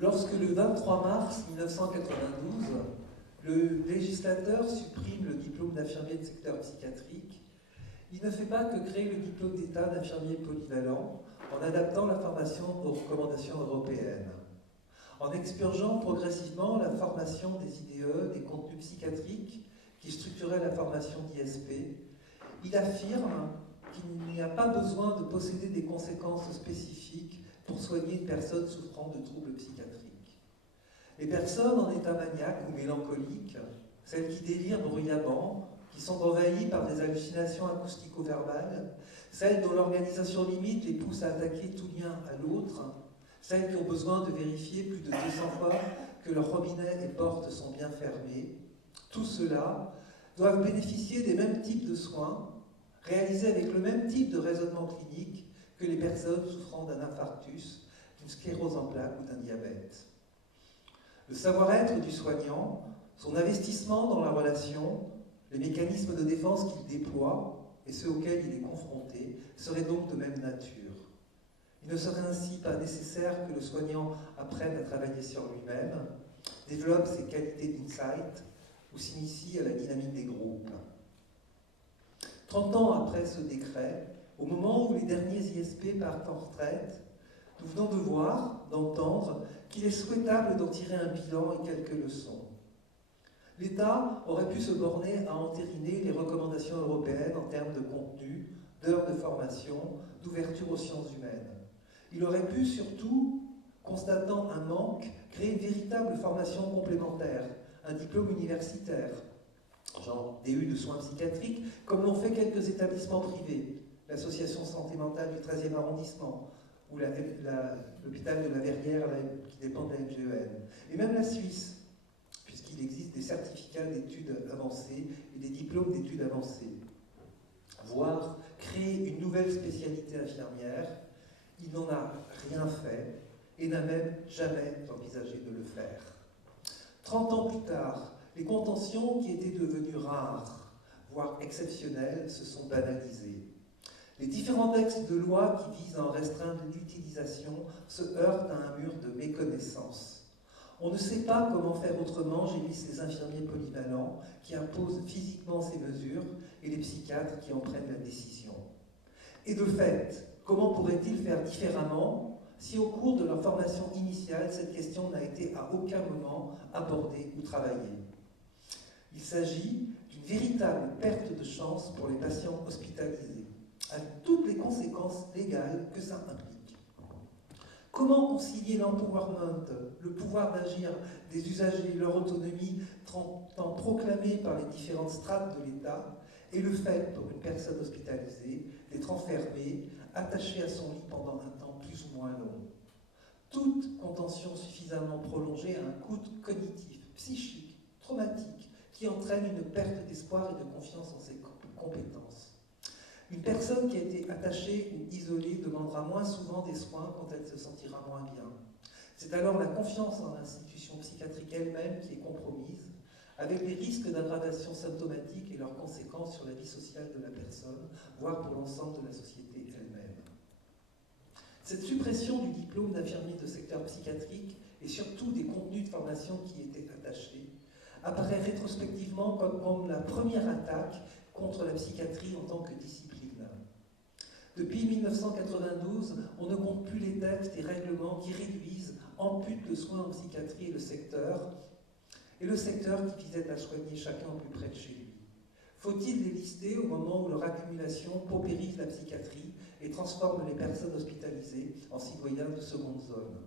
Lorsque le 23 mars 1992, le législateur supprime le diplôme d'infirmier de secteur psychiatrique, il ne fait pas que créer le diplôme d'État d'infirmier polyvalent en adaptant la formation aux recommandations européennes. En expurgeant progressivement la formation des IDE, des contenus psychiatriques qui structuraient la formation d'ISP, il affirme qu'il n'y a pas besoin de posséder des conséquences spécifiques pour soigner une personne souffrant de troubles psychiatriques. Les personnes en état maniaque ou mélancolique, celles qui délirent bruyamment, qui sont envahies par des hallucinations acoustico-verbales, celles dont l'organisation limite les pousse à attaquer tout lien à l'autre, celles qui ont besoin de vérifier plus de 200 fois que leurs robinets et portes sont bien fermés, tout cela doivent bénéficier des mêmes types de soins, réalisés avec le même type de raisonnement clinique que les personnes souffrant d'un infarctus, d'une sclérose en plaques ou d'un diabète. Le savoir-être du soignant, son investissement dans la relation, les mécanismes de défense qu'il déploie et ceux auxquels il est confronté seraient donc de même nature. Il ne serait ainsi pas nécessaire que le soignant apprenne à travailler sur lui-même, développe ses qualités d'insight ou s'initie à la dynamique des groupes. 30 ans après ce décret, au moment où les derniers ISP partent en retraite, nous venons de voir, d'entendre qu'il est souhaitable d'en tirer un bilan et quelques leçons. L'État aurait pu se borner à entériner les recommandations européennes en termes de contenu, d'heures de formation, d'ouverture aux sciences humaines. Il aurait pu surtout, constatant un manque, créer une véritable formation complémentaire, un diplôme universitaire, genre DU de soins psychiatriques, comme l'ont fait quelques établissements privés, l'association santé mentale du 13e arrondissement, ou l'hôpital de la Verrière qui dépend de la MGEN, et même la Suisse, puisqu'il existe des certificats d'études avancées et des diplômes d'études avancées. Voire créer une nouvelle spécialité infirmière, il n'en a rien fait et n'a même jamais envisagé de le faire. 30 ans plus tard, les contentions qui étaient devenues rares, voire exceptionnelles, se sont banalisées. Les différents textes de loi qui visent à en restreindre l'utilisation se heurtent à un mur de méconnaissance. On ne sait pas comment faire autrement, gémissent les infirmiers polyvalents qui imposent physiquement ces mesures et les psychiatres qui en prennent la décision. Et de fait, comment pourraient-ils faire différemment si au cours de leur formation initiale, cette question n'a été à aucun moment abordée ou travaillée? Il s'agit d'une véritable perte de chance pour les patients hospitalisés, avec toutes les conséquences légales que ça implique. Comment concilier l'empowerment, le pouvoir d'agir des usagers, leur autonomie tant proclamée par les différentes strates de l'État, et le fait pour une personne hospitalisée d'être enfermée, attachée à son lit pendant un temps plus ou moins long? Toute contention suffisamment prolongée a un coût cognitif, psychique, traumatique, qui entraîne une perte d'espoir et de confiance en ses compétences. Une personne qui a été attachée ou isolée demandera moins souvent des soins quand elle se sentira moins bien. C'est alors la confiance en l'institution psychiatrique elle-même qui est compromise, avec les risques d'aggravation symptomatique et leurs conséquences sur la vie sociale de la personne, voire pour l'ensemble de la société elle-même. Cette suppression du diplôme d'infirmier de secteur psychiatrique et surtout des contenus de formation qui y étaient attachés apparaît rétrospectivement comme la première attaque contre la psychiatrie en tant que discipline. Depuis 1992, on ne compte plus les textes et règlements qui réduisent, amputent le soin en psychiatrie et le secteur qui visait à soigner chacun au plus près de chez lui. Faut-il les lister au moment où leur accumulation paupérise la psychiatrie et transforme les personnes hospitalisées en citoyens de seconde zone?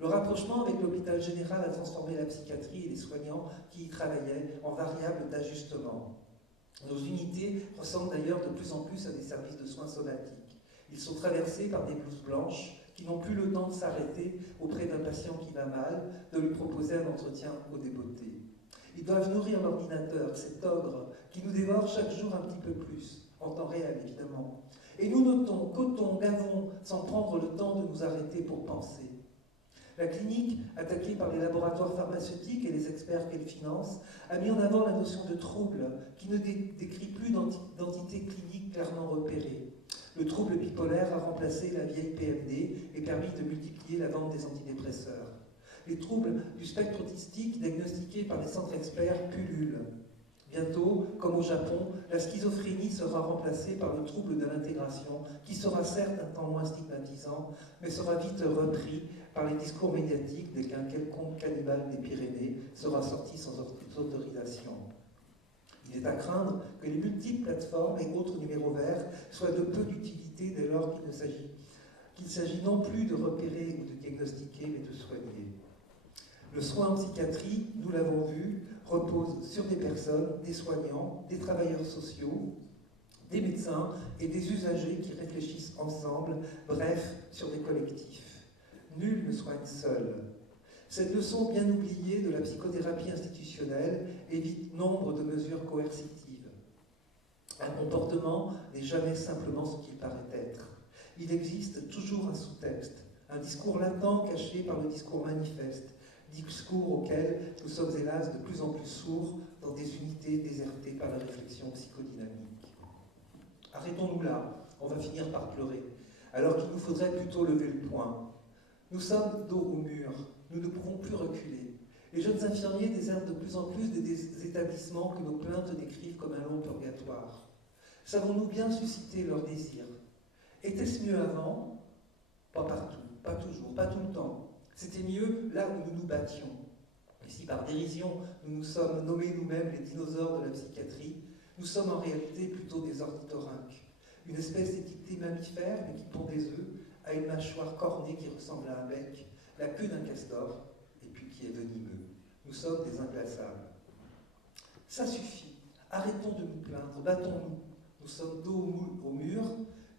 Le rapprochement avec l'hôpital général a transformé la psychiatrie et les soignants qui y travaillaient en variables d'ajustement. Nos unités ressemblent d'ailleurs de plus en plus à des services de soins somatiques. Ils sont traversés par des blouses blanches qui n'ont plus le temps de s'arrêter auprès d'un patient qui va mal, de lui proposer un entretien au débeauté. Ils doivent nourrir l'ordinateur, cet ogre qui nous dévore chaque jour un petit peu plus, en temps réel évidemment. Et nous notons, cotons, gavons, sans prendre le temps de nous arrêter pour penser. La clinique, attaquée par les laboratoires pharmaceutiques et les experts qu'elle finance, a mis en avant la notion de trouble, qui ne décrit plus d'entité clinique clairement repérée. Le trouble bipolaire a remplacé la vieille PMD et permis de multiplier la vente des antidépresseurs. Les troubles du spectre autistique diagnostiqués par des centres experts pullulent. Bientôt, comme au Japon, la schizophrénie sera remplacée par le trouble de l'intégration, qui sera certes un temps moins stigmatisant, mais sera vite repris par les discours médiatiques dès qu'un quelconque cannibale des Pyrénées sera sorti sans autorisation. Il est à craindre que les multiples plateformes et autres numéros verts soient de peu d'utilité dès lors qu'il s'agit non plus de repérer ou de diagnostiquer, mais de soigner. Le soin en psychiatrie, nous l'avons vu, repose sur des personnes, des soignants, des travailleurs sociaux, des médecins et des usagers qui réfléchissent ensemble, bref, sur des collectifs. Nul ne soigne seul. Cette leçon bien oubliée de la psychothérapie institutionnelle évite nombre de mesures coercitives. Un comportement n'est jamais simplement ce qu'il paraît être. Il existe toujours un sous-texte, un discours latent caché par le discours manifeste, discours auquel nous sommes hélas de plus en plus sourds dans des unités désertées par la réflexion psychodynamique. Arrêtons-nous là, on va finir par pleurer, alors qu'il nous faudrait plutôt lever le poing. Nous sommes dos au mur, nous ne pouvons plus reculer. Les jeunes infirmiers désertent de plus en plus des établissements que nos plaintes décrivent comme un long purgatoire. Savons-nous bien susciter leur désir? Était-ce mieux avant? Pas partout, pas toujours, pas tout le temps. C'était mieux là où nous nous battions. Et si par dérision nous nous sommes nommés nous-mêmes les dinosaures de la psychiatrie, nous sommes en réalité plutôt des ornithorynques, une espèce d'équité mammifère mais qui pond des œufs, a une mâchoire cornée qui ressemble à un bec, la queue d'un castor, et puis qui est venimeux. Nous sommes des inclassables. Ça suffit. Arrêtons de nous plaindre, battons-nous. Nous sommes dos au mur,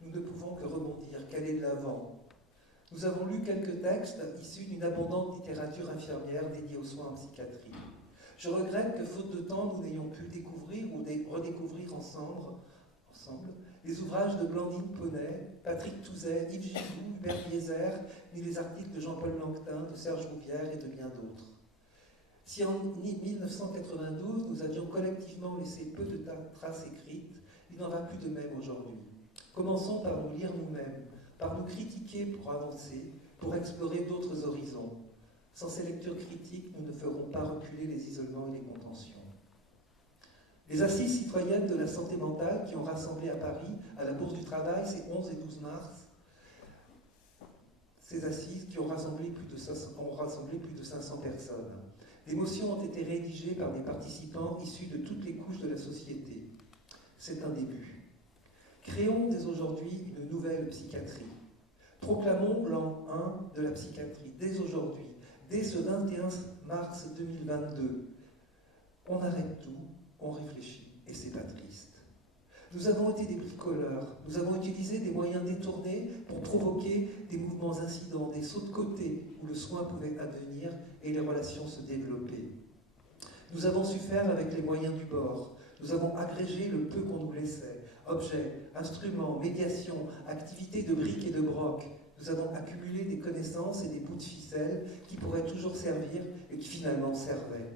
nous ne pouvons que rebondir, qu'aller de l'avant. Nous avons lu quelques textes issus d'une abondante littérature infirmière dédiée aux soins en psychiatrie. Je regrette que, faute de temps, nous n'ayons pu découvrir ou redécouvrir ensemble les ouvrages de Blandine Poney, Patrick Touzet, Yves Gilou, Hubert Bieser, ni les articles de Jean-Paul Langtin, de Serge Rouvière et de bien d'autres. Si en 1992, nous avions collectivement laissé peu de traces écrites, il n'en va plus de même aujourd'hui. Commençons par nous lire nous-mêmes, par nous critiquer pour avancer, pour explorer d'autres horizons. Sans ces lectures critiques, nous ne ferons pas reculer les isolements et les contentions. Les assises citoyennes de la santé mentale qui ont rassemblé à Paris, à la Bourse du Travail, ces 11 et 12 mars, ces assises qui ont rassemblé plus de 500 personnes. Des motions ont été rédigées par des participants issus de toutes les couches de la société. C'est un début. Créons dès aujourd'hui une nouvelle psychiatrie. Proclamons l'an 1 de la psychiatrie, dès aujourd'hui, dès ce 21 mars 2022. On arrête tout, on réfléchit, et c'est pas triste. Nous avons été des bricoleurs, nous avons utilisé des moyens détournés pour provoquer des mouvements incidents, des sauts de côté où le soin pouvait advenir et les relations se développer. Nous avons su faire avec les moyens du bord, nous avons agrégé le peu qu'on nous laissait, objets, instruments, médiations, activités de briques et de broc. Nous avons accumulé des connaissances et des bouts de ficelle qui pourraient toujours servir et qui finalement servaient.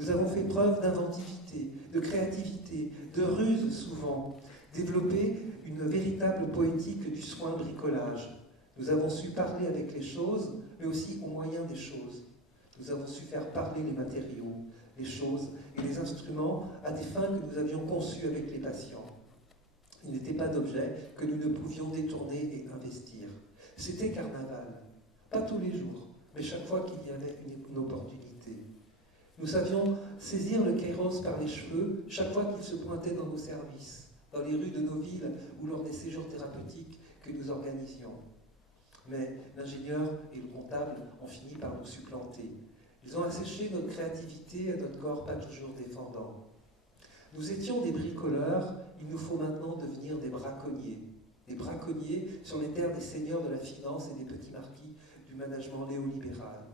Nous avons fait preuve d'inventivité, de créativité, de ruse souvent, développé une véritable poétique du soin bricolage. Nous avons su parler avec les choses, mais aussi au moyen des choses. Nous avons su faire parler les matériaux, les choses et les instruments à des fins que nous avions conçues avec les patients. Il n'était pas d'objet que nous ne pouvions détourner et investir. C'était carnaval, pas tous les jours, mais chaque fois qu'il y avait une opportunité. Nous savions saisir le kairos par les cheveux chaque fois qu'il se pointait dans nos services, dans les rues de nos villes ou lors des séjours thérapeutiques que nous organisions. Mais l'ingénieur et le comptable ont fini par nous supplanter. Ils ont asséché notre créativité et notre corps pas toujours défendant. Nous étions des bricoleurs, il nous faut maintenant devenir des braconniers. Des braconniers sur les terres des seigneurs de la finance et des petits marquis du management néolibéral.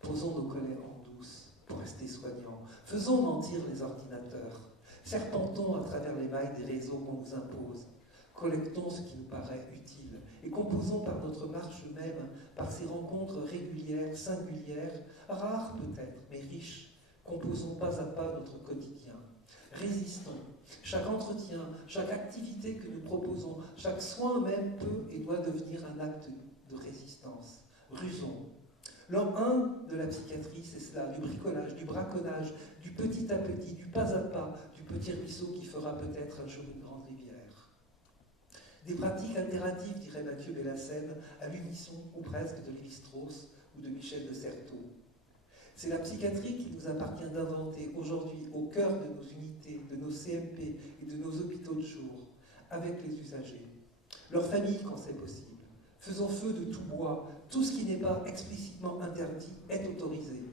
Posons nos colères en douce pour rester soignants. Faisons mentir les ordinateurs. Serpentons à travers les mailles des réseaux qu'on nous impose. Collectons ce qui nous paraît utile et composons par notre marche même, par ces rencontres régulières, singulières, rares peut-être, mais riches, composons pas à pas notre quotidien. Résistons. Chaque entretien, chaque activité que nous proposons, chaque soin même peut et doit devenir un acte de résistance. Rusons. L'an 1 de la psychiatrie, c'est cela, du bricolage, du braconnage, du petit à petit, du pas à pas, du petit ruisseau qui fera peut-être un jour une grande rivière. Des pratiques alternatives, dirait Mathieu Bellassène, à l'unisson ou presque de Lévi-Strauss ou de Michel de Certeau. C'est la psychiatrie qu'il nous appartient d'inventer aujourd'hui au cœur de nos unités, de nos CMP et de nos hôpitaux de jour, avec les usagers, leurs familles quand c'est possible. Faisons feu de tout bois, tout ce qui n'est pas explicitement interdit est autorisé.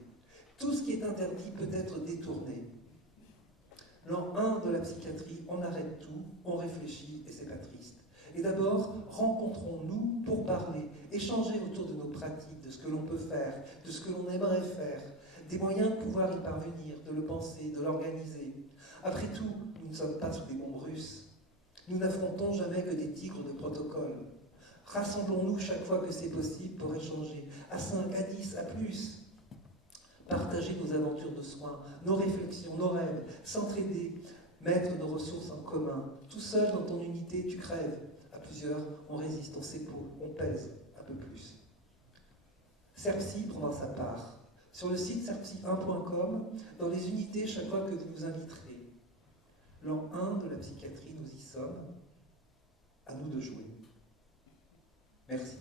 Tout ce qui est interdit peut être détourné. L'an 1 de la psychiatrie, on arrête tout, on réfléchit et c'est pas triste. Et d'abord, rencontrons-nous pour parler, échanger autour de nos pratiques, de ce que l'on peut faire, de ce que l'on aimerait faire, des moyens de pouvoir y parvenir, de le penser, de l'organiser. Après tout, nous ne sommes pas sous des bombes russes. Nous n'affrontons jamais que des tigres de protocole. Rassemblons-nous chaque fois que c'est possible pour échanger, à 5, à 10, à plus. Partager nos aventures de soins, nos réflexions, nos rêves, s'entraider, mettre nos ressources en commun. Tout seul dans ton unité, tu crèves. À plusieurs, on résiste, on s'épaule, on pèse un peu plus. CERPSI prendra sa part. Sur le site cerpsy1.com, dans les unités, chaque fois que vous nous inviterez. L'an 1 de la psychiatrie, nous y sommes. À nous de jouer. Merci.